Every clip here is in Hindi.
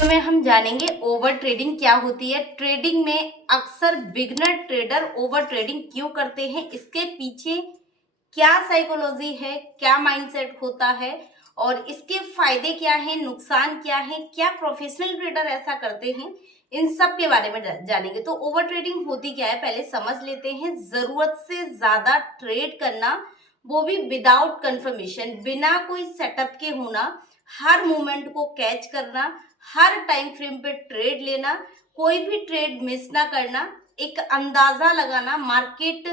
तो में हम जानेंगे ओवर ट्रेडिंग क्या होती है। ट्रेडिंग में अक्सर बिगनर ट्रेडर ओवर ट्रेडिंग क्यों करते हैं, इसके पीछे क्या साइकोलॉजी है, क्या माइंडसेट होता है और इसके फायदे क्या हैं, नुकसान क्या है, क्या प्रोफेशनल ट्रेडर ऐसा करते हैं, इन सब के बारे में जानेंगे। तो ओवर ट्रेडिंग होती क्या है, पहले समझ लेते हैं। जरूरत से ज्यादा ट्रेड करना, वो भी विदाउट कंफर्मेशन, बिना कोई सेटअप के होना, हर मोमेंट को कैच करना, हर टाइम फ्रेम पे ट्रेड लेना, कोई भी ट्रेड मिस ना करना, एक अंदाजा लगाना मार्केट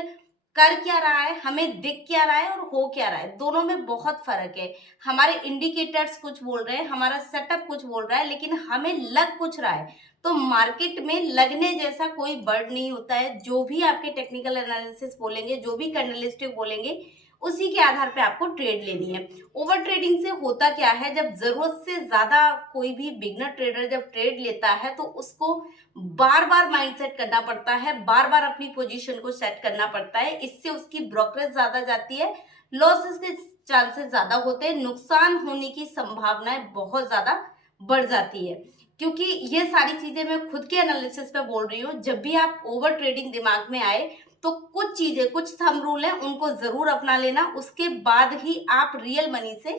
कर क्या रहा है, हमें दिख क्या रहा है और हो क्या रहा है, दोनों में बहुत फर्क है। हमारे इंडिकेटर्स कुछ बोल रहे हैं, हमारा सेटअप कुछ बोल रहा है, लेकिन हमें लग कुछ रहा है। तो मार्केट में लगने जैसा कोई वर्ड नहीं होता है। जो भी आपके टेक्निकल एनालिसिस बोलेंगे, जो भी कैंडलस्टिक बोलेंगे, उसी के आधार पे आपको ट्रेड लेनी है। ओवर ट्रेडिंग से होता क्या है, जब जरूरत से ज्यादा कोई भी बिगनर ट्रेडर जब ट्रेड लेता है तो उसको बार बार माइंडसेट करना पड़ता है, बार बार अपनी पोजीशन को सेट करना पड़ता है। इससे उसकी ब्रोकरेज ज्यादा जाती है, लॉसेस के चांसेस ज्यादा होते हैं, नुकसान होने की संभावनाएं बहुत ज्यादा बढ़ जाती है। क्योंकि ये सारी चीजें मैं खुद के एनालिसिस पे बोल रही हूँ। जब भी आप ओवर ट्रेडिंग दिमाग में आए तो कुछ चीजें, कुछ थंब रूल है, उनको जरूर अपना लेना, उसके बाद ही आप रियल मनी से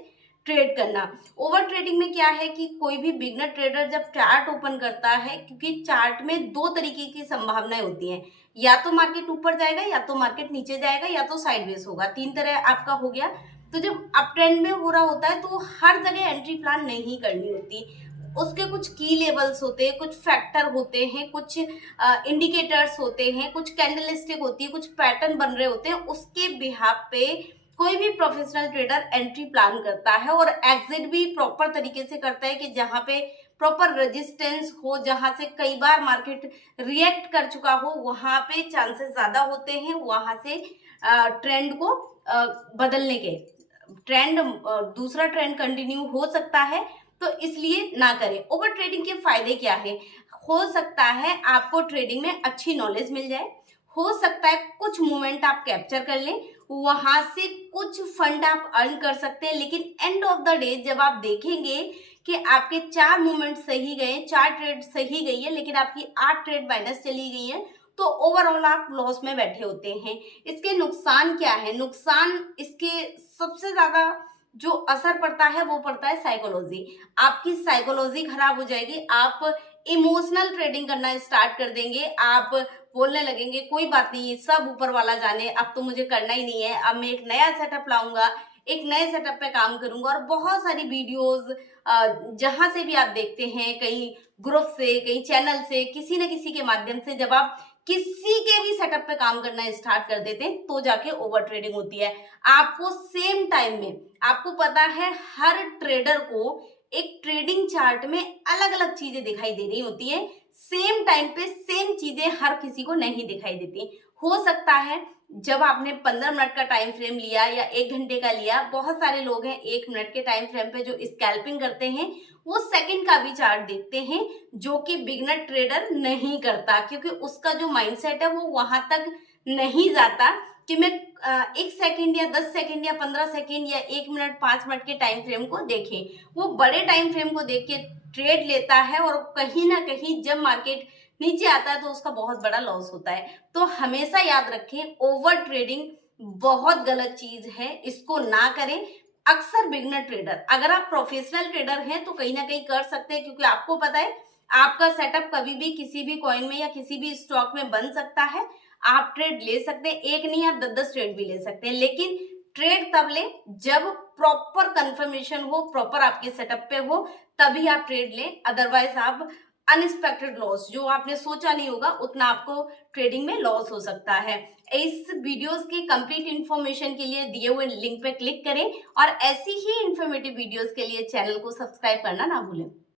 ट्रेड करना। ओवर ट्रेडिंग में क्या है कि कोई भी बिगनर ट्रेडर जब चार्ट ओपन करता है, क्योंकि चार्ट में दो तरीके की संभावनाएं होती हैं, या तो मार्केट ऊपर जाएगा, या तो मार्केट नीचे जाएगा, या तो साइडवेज होगा, तीन तरह आपका हो गया। तो जब अप ट्रेंड में हो रहा होता है तो हर जगह एंट्री प्लान नहीं करनी होती, उसके कुछ की लेवल्स होते हैं, कुछ फैक्टर होते हैं, कुछ इंडिकेटर्स होते हैं, कुछ कैंडलस्टिक होती है, कुछ पैटर्न बन रहे होते हैं। उसके बिहाफ पे कोई भी प्रोफेशनल ट्रेडर एंट्री प्लान करता है और एग्जिट भी प्रॉपर तरीके से करता है कि जहां पे प्रॉपर रेजिस्टेंस हो, जहां से कई बार मार्केट रिएक्ट कर चुका हो, वहां पे चांसेस ज्यादा होते हैं वहां से ट्रेंड को बदलने के। ट्रेंड दूसरा ट्रेंड कंटिन्यू हो सकता है, तो इसलिए ना करें। ओवर ट्रेडिंग के फायदे क्या है, हो सकता है आपको ट्रेडिंग में अच्छी नॉलेज मिल जाए, हो सकता है कुछ मोमेंट आप कैप्चर कर लें, वहां से कुछ फंड आप अर्न कर सकते हैं। लेकिन एंड ऑफ द डे जब आप देखेंगे कि आपके 4 मूवमेंट सही गए, 4 ट्रेड सही गई है, लेकिन आपकी 8 ट्रेड माइनस चली गई है, तो ओवरऑल आप लॉस में बैठे होते हैं। इसके नुकसान क्या है, नुकसान इसके सबसे ज्यादा जो असर पड़ता है वो पड़ता है साइकोलॉजी। आपकी साइकोलॉजी खराब हो जाएगी, आप इमोशनल ट्रेडिंग करना स्टार्ट कर देंगे, आप बोलने लगेंगे कोई बात नहीं, सब ऊपर वाला जाने, अब तो मुझे करना ही नहीं है, अब मैं एक नया सेटअप लाऊंगा, एक नए सेटअप पे काम करूंगा। और बहुत सारी वीडियोस जहां से भी आप देखते हैं, कहीं ग्रुप से, कहीं चैनल से, किसी न किसी के माध्यम से, जब आप किसी के भी सेटअप पे काम करना स्टार्ट कर देते हैं तो जाके ओवर ट्रेडिंग होती है। आपको सेम टाइम में, आपको पता है हर ट्रेडर को एक ट्रेडिंग चार्ट में अलग अलग चीजें दिखाई दे रही होती है, सेम टाइम पे सेम चीजें हर किसी को नहीं दिखाई देती। हो सकता है जब आपने 15 मिनट का टाइम फ्रेम लिया या 1 घंटे का लिया, बहुत सारे लोग हैं 1 मिनट के टाइम फ्रेम पे जो स्कैल्पिंग करते हैं, वो सेकंड का भी चार्ट देखते हैं, जो कि बिगनर ट्रेडर नहीं करता, क्योंकि उसका जो माइंडसेट है वो वहां तक नहीं जाता कि मैं 1 सेकंड या 10 सेकंड या 15 सेकंड या 1 मिनट 5 मिनट के टाइम फ्रेम को देखें। वो बड़े टाइम फ्रेम को देख के ट्रेड लेता है और कहीं ना कहीं जब मार्केट नीचे आता है तो उसका बहुत बड़ा लॉस होता है। तो हमेशा याद रखें, ओवर ट्रेडिंग बहुत गलत चीज है, इसको ना करें। अक्सर बिगनर ट्रेडर, अगर आप प्रोफेशनल ट्रेडर हैं तो कहीं ना कहीं कर सकते हैं, क्योंकि आपको पता है आपका सेटअप कभी भी किसी भी कॉइन में या किसी भी स्टॉक में बन सकता है, आप ट्रेड ले सकते हैं, एक नहीं आप 10-10 ट्रेड भी ले सकते हैं। लेकिन ट्रेड तब लें जब प्रॉपर कंफर्मेशन हो, प्रॉपर आपके सेटअप पे हो, तभी आप ट्रेड लें। अदरवाइज आप अनएक्सपेक्टेड लॉस, जो आपने सोचा नहीं होगा उतना आपको ट्रेडिंग में लॉस हो सकता है। इस वीडियोस की कंप्लीट इंफॉर्मेशन के लिए दिए हुए लिंक पे क्लिक करें और ऐसी ही इंफॉर्मेटिव वीडियोस के लिए चैनल को सब्सक्राइब करना ना भूलें।